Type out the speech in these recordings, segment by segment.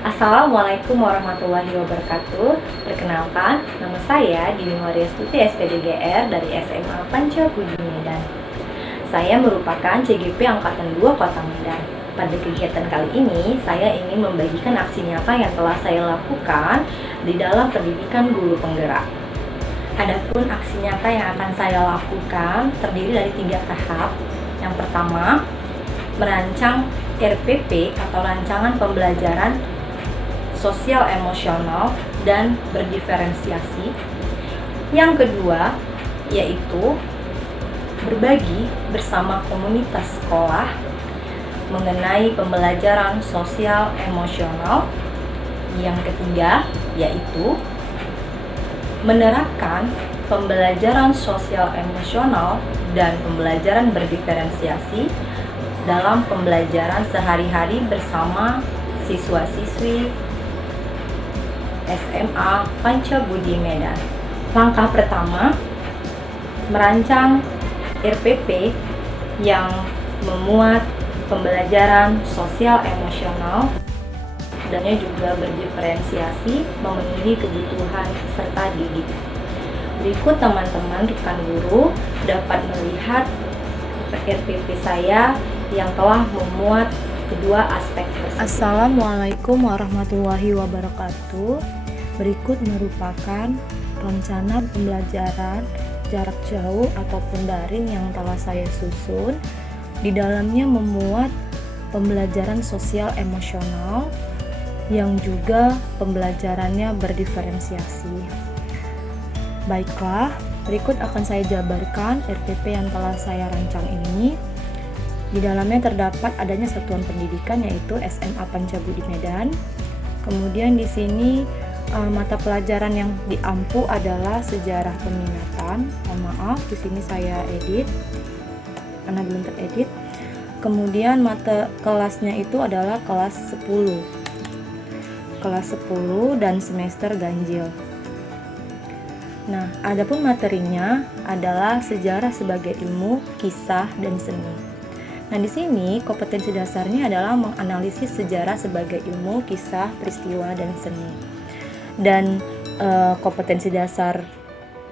Assalamualaikum warahmatullahi wabarakatuh. Perkenalkan, nama saya Dini Maria Stuti SPDGR dari SMA Panca Budi Medan. Saya merupakan CGP Angkatan 2 Kota Medan. Pada kegiatan kali ini, saya ingin membagikan aksi nyata yang telah saya lakukan di dalam pendidikan guru penggerak. Adapun aksi nyata yang akan saya lakukan terdiri dari 3 tahap. Yang pertama, merancang RPP atau rancangan pembelajaran sosial emosional dan berdiferensiasi. Yang kedua, yaitu berbagi bersama komunitas sekolah mengenai pembelajaran sosial emosional. Yang ketiga, yaitu menerapkan pembelajaran sosial emosional dan pembelajaran berdiferensiasi dalam pembelajaran sehari-hari bersama siswa-siswi SMA Panca Budi Medan. Langkah pertama, merancang RPP yang memuat pembelajaran sosial emosional dan juga berdiferensiasi memenuhi kebutuhan peserta didik. Berikut teman-teman rekan guru dapat melihat RPP saya yang telah memuat kedua aspek tersebut. Assalamualaikum warahmatullahi wabarakatuh. Berikut merupakan rencana pembelajaran jarak jauh ataupun daring yang telah saya susun. Di dalamnya memuat pembelajaran sosial emosional yang juga pembelajarannya berdiferensiasi. Baiklah, berikut akan saya jabarkan RPP yang telah saya rancang ini. Di dalamnya terdapat adanya satuan pendidikan yaitu SMA Panca Budi Medan. Kemudian di sini mata pelajaran yang diampu adalah sejarah peminatan. Mohon maaf, di sini saya edit karena belum teredit. Kemudian mata kelasnya itu adalah kelas 10. Kelas 10 dan semester ganjil. Nah, adapun materinya adalah sejarah sebagai ilmu, kisah, dan seni. Nah, di sini kompetensi dasarnya adalah menganalisis sejarah sebagai ilmu, kisah, peristiwa, dan seni. Dan kompetensi dasar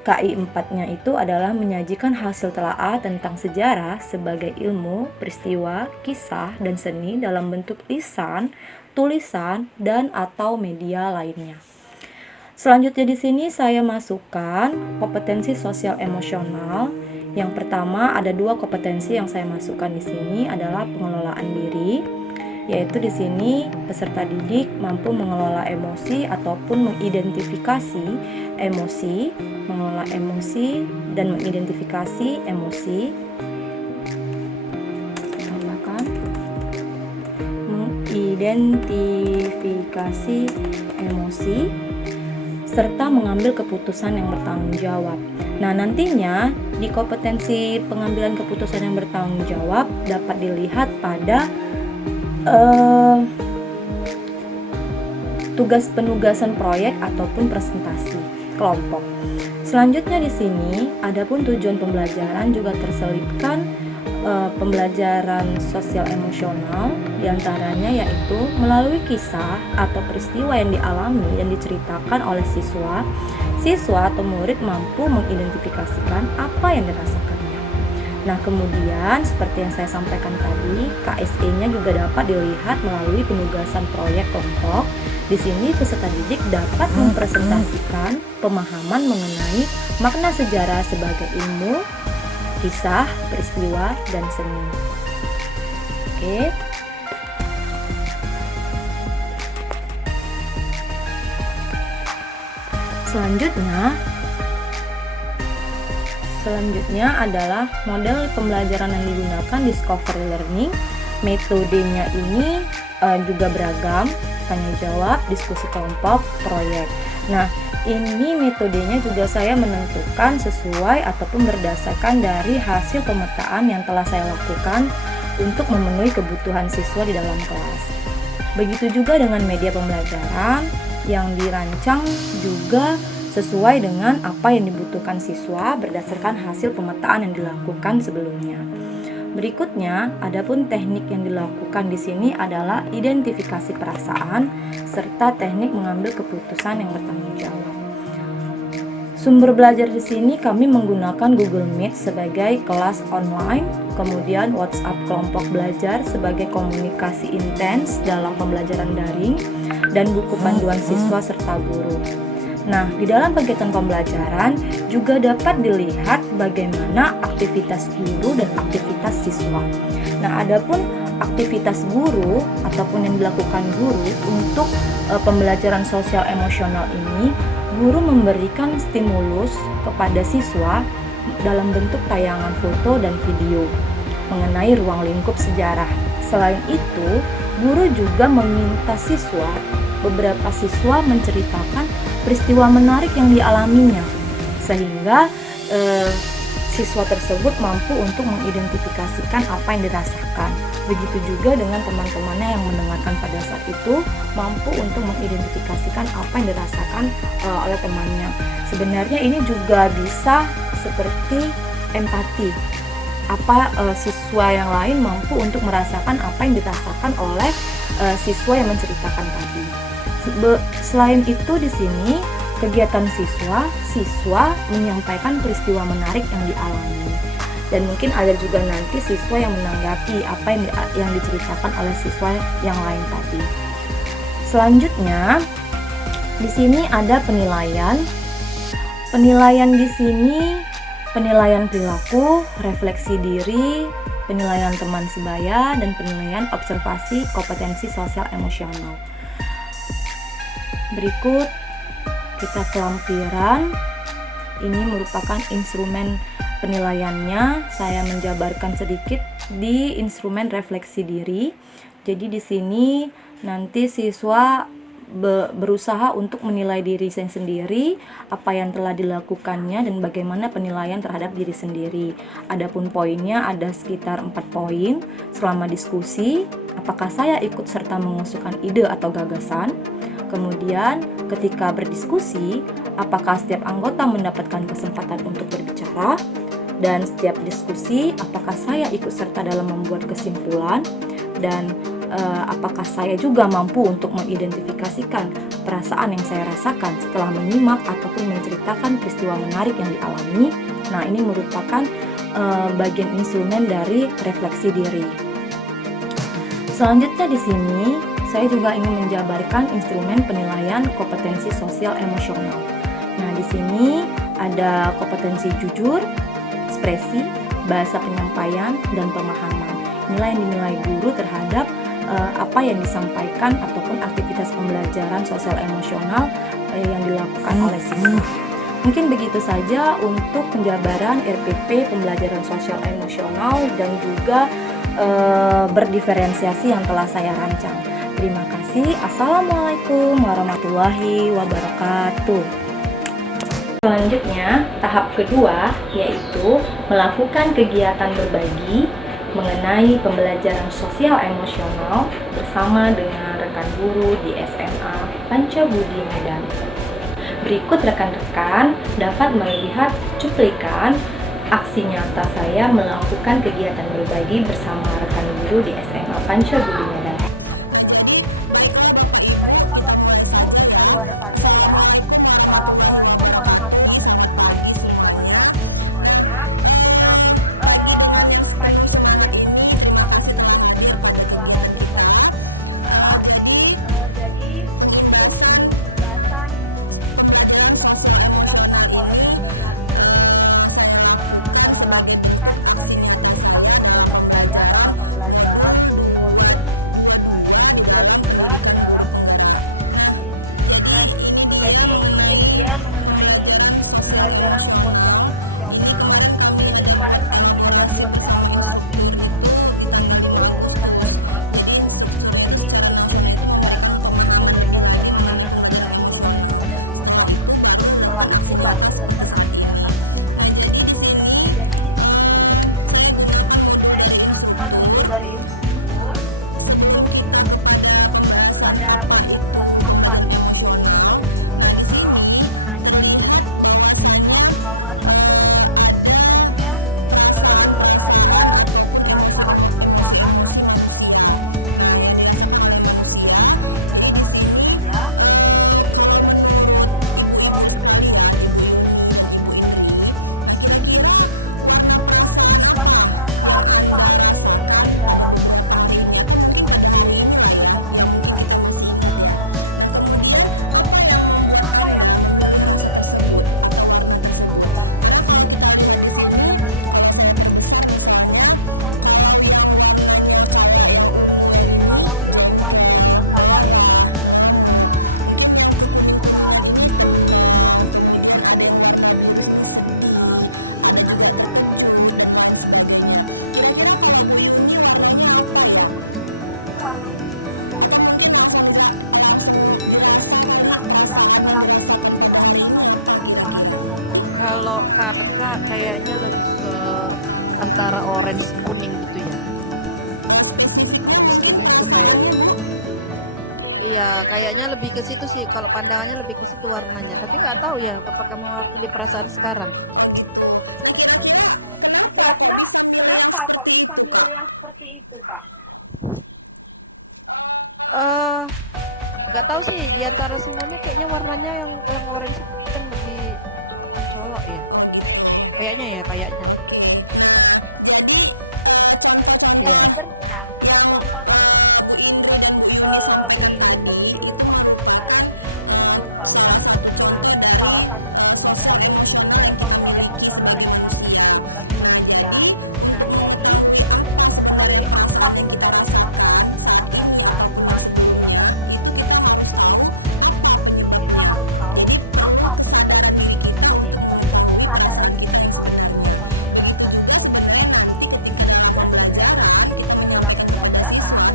KI 4-nya itu adalah menyajikan hasil telaah tentang sejarah sebagai ilmu, peristiwa, kisah, dan seni dalam bentuk lisan, tulisan, dan atau media lainnya. Selanjutnya di sini saya masukkan kompetensi sosial emosional. Yang pertama ada 2 kompetensi yang saya masukkan di sini adalah pengelolaan diri, yaitu di sini peserta didik mampu mengelola emosi ataupun mengidentifikasi emosi, mengelola emosi dan mengidentifikasi emosi. Tambahkan mengidentifikasi emosi serta mengambil keputusan yang bertanggung jawab. Nah, nantinya di kompetensi pengambilan keputusan yang bertanggung jawab dapat dilihat pada tugas penugasan proyek ataupun presentasi kelompok. Selanjutnya di sini adapun tujuan pembelajaran juga terselipkan pembelajaran sosial emosional, diantaranya yaitu melalui kisah atau peristiwa yang dialami dan diceritakan oleh siswa atau murid mampu mengidentifikasikan apa yang dirasakannya. Nah, kemudian seperti yang saya sampaikan tadi, KSE-nya juga dapat dilihat melalui penugasan proyek kelompok. Di sini peserta didik dapat mempresentasikan pemahaman mengenai makna sejarah sebagai ilmu, kisah, peristiwa, dan seni. Oke. Selanjutnya adalah model pembelajaran yang digunakan discovery learning. Metodenya ini juga beragam, tanya jawab, diskusi kelompok, proyek. Nah, ini metodenya juga saya menentukan sesuai ataupun berdasarkan dari hasil pemetaan yang telah saya lakukan untuk memenuhi kebutuhan siswa di dalam kelas. Begitu juga dengan media pembelajaran yang dirancang juga sesuai dengan apa yang dibutuhkan siswa berdasarkan hasil pemetaan yang dilakukan sebelumnya. Berikutnya, adapun teknik yang dilakukan di sini adalah identifikasi perasaan serta teknik mengambil keputusan yang bertanggung jawab. Sumber belajar di sini kami menggunakan Google Meet sebagai kelas online, kemudian WhatsApp kelompok belajar sebagai komunikasi intens dalam pembelajaran daring, dan buku panduan siswa serta guru. Nah, di dalam kegiatan pembelajaran juga dapat dilihat bagaimana aktivitas guru dan aktivitas siswa. Nah, adapun aktivitas guru ataupun yang dilakukan guru untuk pembelajaran sosial emosional ini, guru memberikan stimulus kepada siswa dalam bentuk tayangan foto dan video mengenai ruang lingkup sejarah. Selain itu, guru juga meminta beberapa siswa menceritakan peristiwa menarik yang dialaminya, sehingga siswa tersebut mampu untuk mengidentifikasikan apa yang dirasakan. Begitu juga dengan teman-temannya yang mendengarkan pada saat itu mampu untuk mengidentifikasikan apa yang dirasakan oleh temannya. Sebenarnya ini juga bisa seperti empati. Siswa yang lain mampu untuk merasakan apa yang dirasakan oleh siswa yang menceritakan tadi. Selain itu di sini kegiatan siswa menyampaikan peristiwa menarik yang dialami, dan mungkin ada juga nanti siswa yang menanggapi apa yang diceritakan oleh siswa yang lain tadi. Selanjutnya di sini ada penilaian. Penilaian di sini penilaian perilaku, refleksi diri, penilaian teman sebaya, dan penilaian observasi kompetensi sosial emosional. Berikut kita ke lampiran. Ini merupakan instrumen penilaiannya. Saya menjabarkan sedikit di instrumen refleksi diri. Jadi di sini nanti siswa berusaha untuk menilai diri sendiri, apa yang telah dilakukannya, dan bagaimana penilaian terhadap diri sendiri. Adapun poinnya ada sekitar 4 poin. Selama diskusi, apakah saya ikut serta mengusulkan ide atau gagasan? Kemudian ketika berdiskusi, apakah setiap anggota mendapatkan kesempatan untuk berbicara? Dan setiap diskusi, apakah saya ikut serta dalam membuat kesimpulan? Dan apakah saya juga mampu untuk mengidentifikasikan perasaan yang saya rasakan setelah menyimak ataupun menceritakan peristiwa menarik yang dialami? Nah, ini merupakan bagian instrumen dari refleksi diri. Selanjutnya di sini saya juga ingin menjabarkan instrumen penilaian kompetensi sosial emosional. Nah, di sini ada kompetensi jujur, ekspresi, bahasa penyampaian, dan pemahaman. Inilah yang dinilai guru terhadap apa yang disampaikan ataupun aktivitas pembelajaran sosial emosional yang dilakukan oleh siswa. Mungkin begitu saja untuk penjabaran RPP pembelajaran sosial emosional dan juga berdiferensiasi yang telah saya rancang. Terima kasih. Assalamualaikum warahmatullahi wabarakatuh. Selanjutnya, tahap kedua yaitu melakukan kegiatan berbagi mengenai pembelajaran sosial emosional bersama dengan rekan guru di SMA Pancabudi Medan. Berikut rekan-rekan dapat melihat cuplikan aksi nyata saya melakukan kegiatan berbagi bersama rekan guru di SMA Pancabudi Medan. Assalamualaikum warahmatullahi wabarakatuh semuanya. Pagi dengan yang sangat ini terima kasih telah hadir pada kita. Jadi bahasan pembelajaran sosial emosional ini saya lakukan sebagai bentuk aksi nyata saya dalam pembelajaran modul kayaknya lebih ke antara orange kuning gitu ya. Orange kuning itu kayaknya. Iya, kayaknya lebih ke situ sih. Kalau pandangannya lebih ke situ warnanya. Tapi nggak tahu ya apakah mewakili perasaan sekarang. Nah, kira-kira kenapa kok bisa milih yang seperti itu, Kak? Eh, nggak tahu sih. Di antara semuanya kayaknya warnanya yang orange itu kan lebih colok ya. Kayaknya ya, kayaknya. Iya. Lagi bercak, nah, contoh beli sendiri tadi merupakan salah satu contoh dari contoh emosional yang kita miliki sebagai manusia. Nah, jadi seperti apa sebenarnya perasaan perasaan saat kita harus tahu apa sebenarnya. Jadi perlu kesadaran diri kita untuk perasaan dan sebenarnya nanti dalam pembelajaran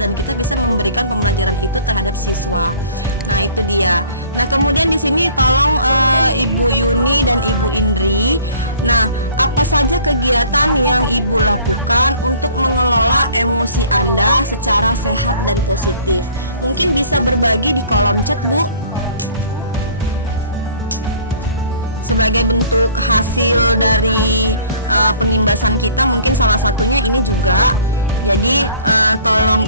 ya. Nah, kemudian di sini apa saja kegiatan yang dilakukan untuk mengelola emosi Anda secara ini bisa berbagi pola hasil dari berdasarkan orang ini juga. Jadi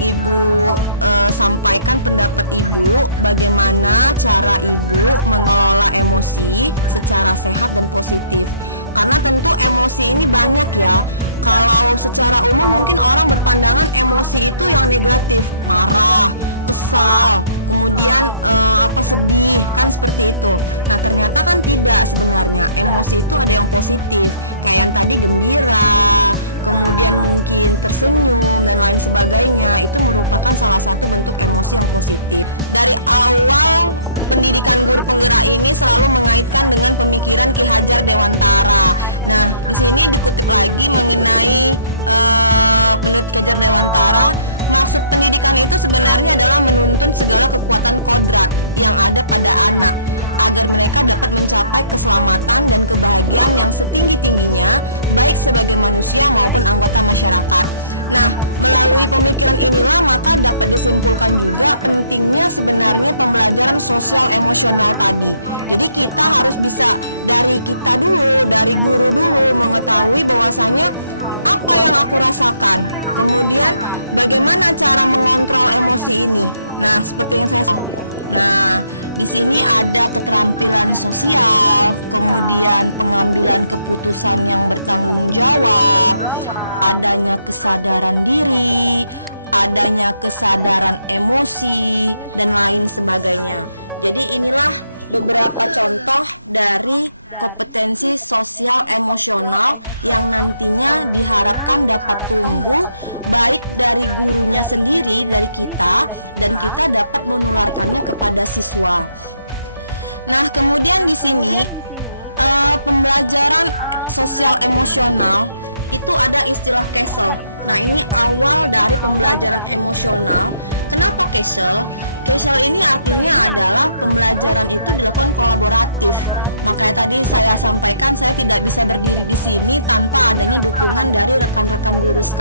tolong sampaikan kepada ibu bagaimana cara ibu emosi misalnya ya. Kalau orang berpandangan emosi itu yang negatif, marah, kesal, kemudian tidak emosional tadi. Dan satu dari guru-guru mengetahui bahwasanya apa yang aku rasakan mana cara mengontrol ada gangguan sosial misalnya bertanggung jawab atau kesadaran diri ada yang dari kompetensi sosial emosional yang nantinya diharapkan dapat terwujud baik dari gurunya sendiri, dari kita, dan kita dapat. Nah, kemudian di sini pembelajaran ada istilah kepo. Ini awal dari Kesel ini artinya adalah pembelajaran yang kolaboratif. Maka saya tidak bisa ini tanpa adanya diskusi dari rekan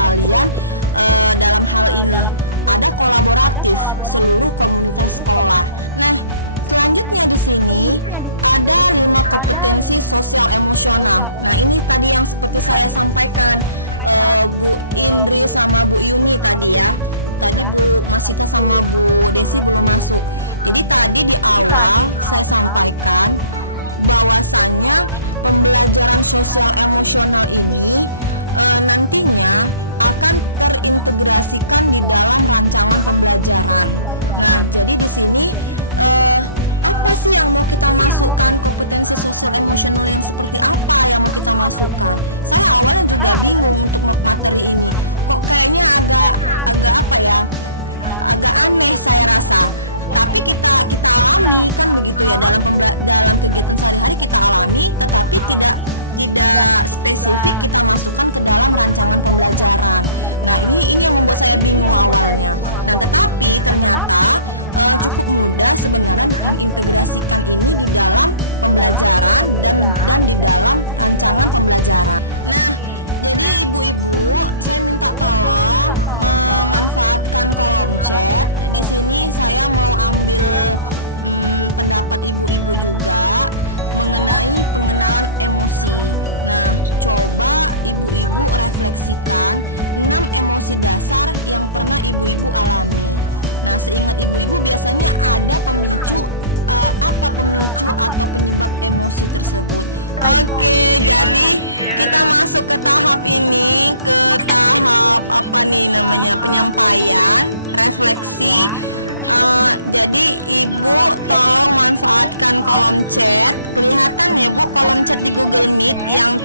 dalam ada kolaborasi guru komunikasi. Nah, selanjutnya di sini ada sosial ini tadi kaitan guru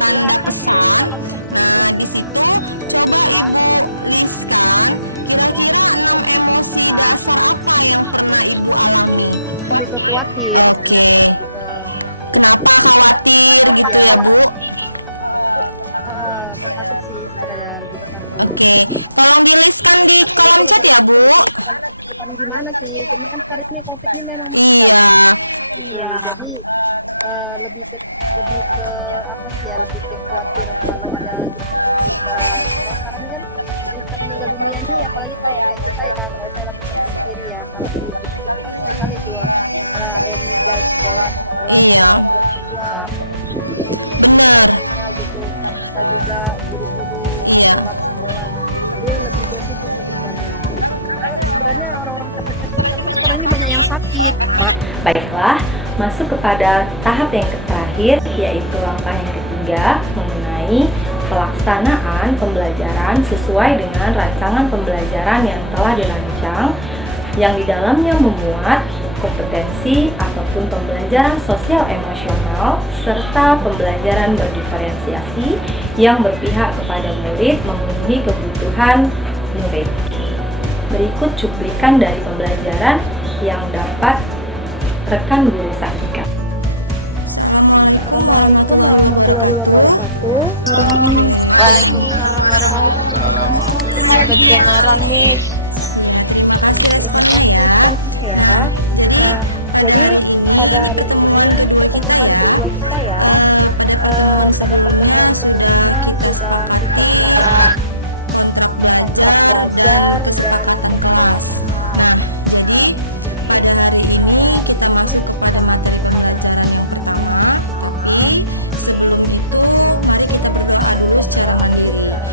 kelihatan ya kalau lebih ke khawatir sebenarnya, lebih ke ya ketakut sih sebenarnya, lebih ketakut. Artinya itu lebih bukan ketakutan gimana sih, cuma kan sekarang ini COVID ini memang makin banyak. Iya. Jadi lebih ke apa sih ya, lebih ke khawatir kalau ada kalau sekarang kan berita meninggal dunia ini, apalagi kalau kayak kita ya nggak usah lagi berpikir ya, kalau di itu kan sekali tuh ada yang meninggal sekolah dari orang tua siswa gitu, kita juga guru-guru sekolah, jadi lebih ke situ sebenarnya. Karena sebenarnya orang-orang terdekat kita pun sekarang ini banyak yang sakit. Baiklah, masuk kepada tahap yang terakhir, yaitu langkah yang ketiga mengenai pelaksanaan pembelajaran sesuai dengan rancangan pembelajaran yang telah dirancang, yang di dalamnya memuat kompetensi ataupun pembelajaran sosial emosional serta pembelajaran berdiferensiasi yang berpihak kepada murid memenuhi kebutuhan murid. Berikut cuplikan dari pembelajaran yang dapat rekan guru saksikan. Assalamualaikum warahmatullahi wabarakatuh. Waalaikumsalam warahmatullahi wabarakatuh. Kedengaran, Miss. Terima kasih ya. Nah, jadi pada hari ini pertemuan kedua kita ya. Pada pertemuan sebelumnya sudah kita bahas kontrak belajar dan kesepakatannya. Nah, jadi pada hari ini kita masuk kepada masa pembelajaran pertama. Jadi itu mari kita berdoa dulu secara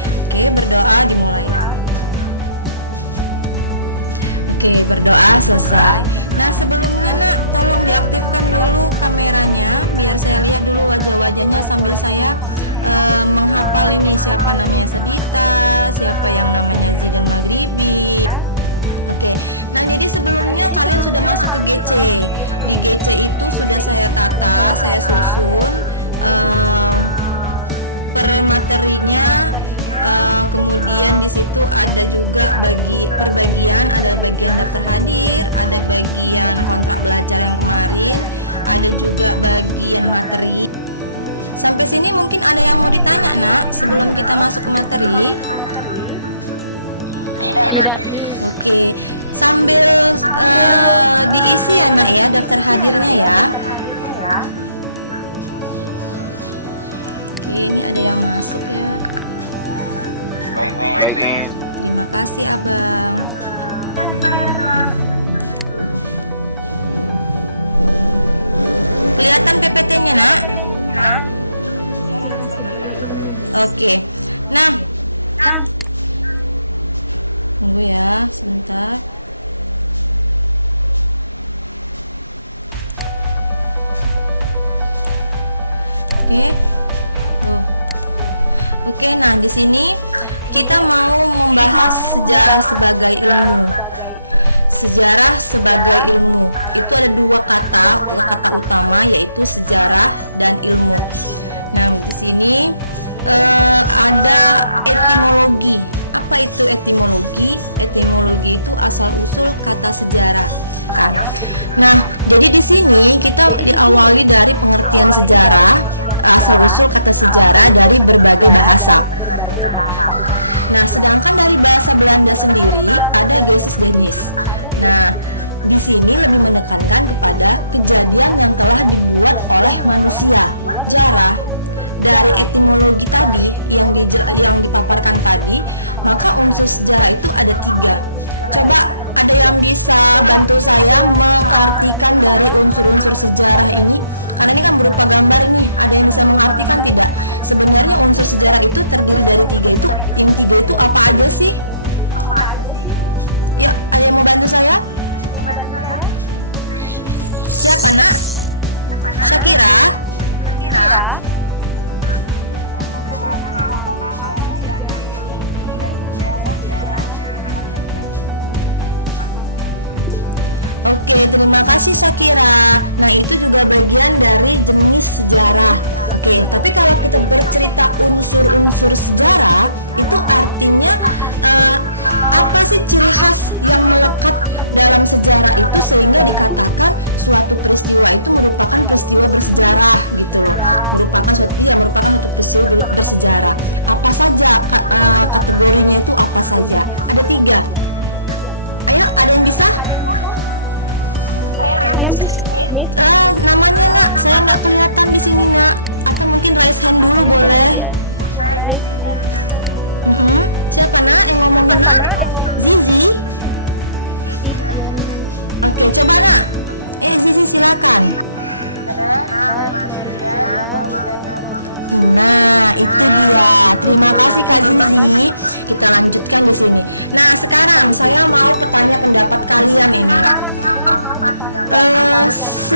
berdoa tentang tolong diaktifkan dulu kameranya biar saya lihat dulu wajah-wajahnya sambil saya menghafal ini siapa ya. Nah, jadi sebelumnya kalian sudah masuk ke GC. Di GC itu sudah saya tata, saya susun materinya, kemudian di situ ada juga bagian, ada bagian hati, ada bagian kakak bala yang lain, ada juga bagian ini. Mungkin ada yang mau ditanya Mak sebelum kita masuk materi. Tidak, Miss. Sambil isi ya Nak ya, dokter hadirnya ya. Baik, Miss. Lihat di layar Nak. Ada PPT-nya Nak. Sejarah sebagai ilmu. Nah, ini kita mau membahas sejarah sebagai sebuah kata dan ini ada makanya pendidikan. Jadi di sini diawali dari pengertian sejarah. Asal itu kata sejarah dari berbagai bahasa manusia. Nah, sedangkan dari bahasa Belanda sendiri ada definisi. Di sini menyatakan ada kejadian yang telah dibuat satu unsur sejarah dari etimologi tadi yang dipaparkan tadi. Maka unsur sejarah itu ada tiga. Coba ada yang bisa bantu saya mengartikan dari unsur sejarah itu? Karena kan berupa gambar. Sebenarnya unsur sejarah itu terdiri dari tiga. Apa aja sih? Mau bantu saya? Karena kira Sebenarnya selalu paham sejarah yang unik dan sejarah yang setuju. Nah sekarang saya mau kasih kalian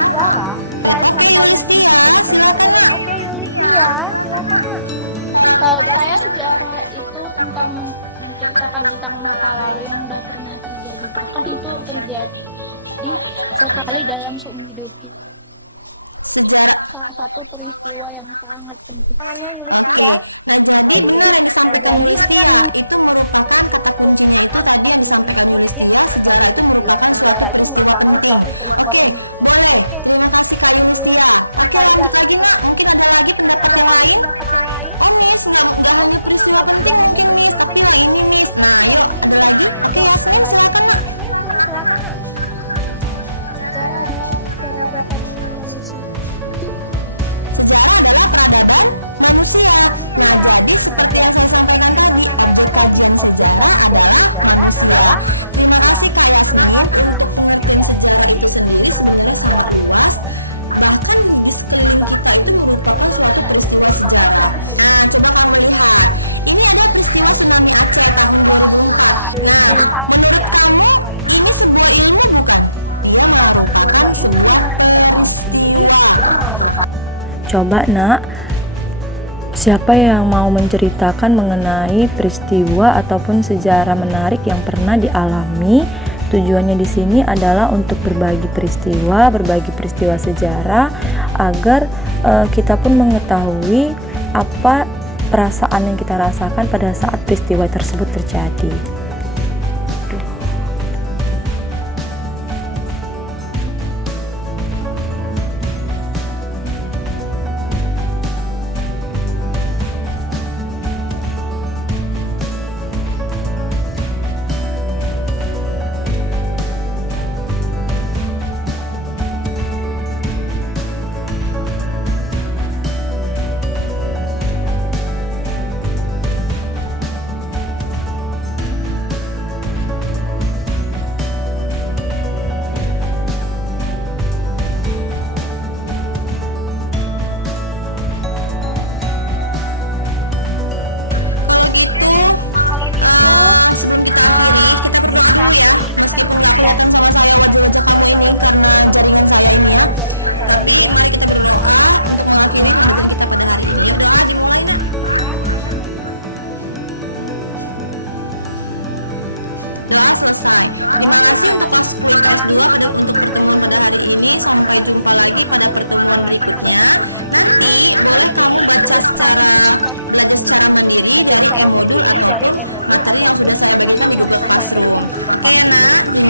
sejarah pelajaran kalian ini. Oke Yulisia, silakan Nak. Kalau saya sejarah itu tentang menceritakan tentang masa lalu yang sudah pernah terjadi. Bahkan itu terjadi sekali dalam seumur hidup kita. Salah satu peristiwa yang sangat penting. Tangannya Yulisia. Oke, nah jadi dengan kan seperti itu dia sekali Yulisia, sejarah itu merupakan suatu peristiwa penting. Oke, saja. Mungkin ada lagi pendapat yang lain? Oh ini sudah hanya peristiwa penting ini, tapi ini. Nah yuk, lagi penting, silakan Nak. Sejarah adalah peradaban manusia. Manusia. Nah jadi seperti yang saya sampaikan tadi, objek kajian sejarah adalah manusia. Terima kasih Nak. Ya, jadi untuk bersejarah itu bahkan kita itu merupakan suatu ya, salah satu dua ilmunya, tetapi jangan lupa. Coba Nak, siapa yang mau menceritakan mengenai peristiwa ataupun sejarah menarik yang pernah dialami? Tujuannya di sini adalah untuk berbagi peristiwa sejarah agar kita pun mengetahui apa perasaan yang kita rasakan pada saat peristiwa tersebut terjadi. Oke, kalau gitu kita akhiri, kita tutup ya. Saya berdoa jaringan saya ini. Tapi mari kita berdoa. Telah selesai. Terima kasih telah ini. Sampai jumpa lagi pada pertemuan berikutnya. Nanti boleh kamu bisa secara mandiri dari e-mobil ataupun akun yang sudah saya berikan di depan.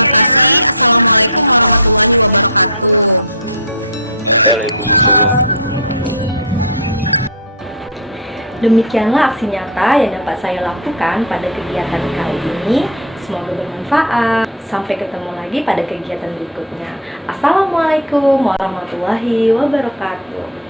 Oke, Nak. Terima kasih. Assalamualaikum warahmatullahi wabarakatuh. Waalaikumsalam. Demikianlah aksi nyata yang dapat saya lakukan pada kegiatan kali ini. Semoga bermanfaat. Sampai ketemu lagi pada kegiatan berikutnya. Assalamualaikum warahmatullahi wabarakatuh.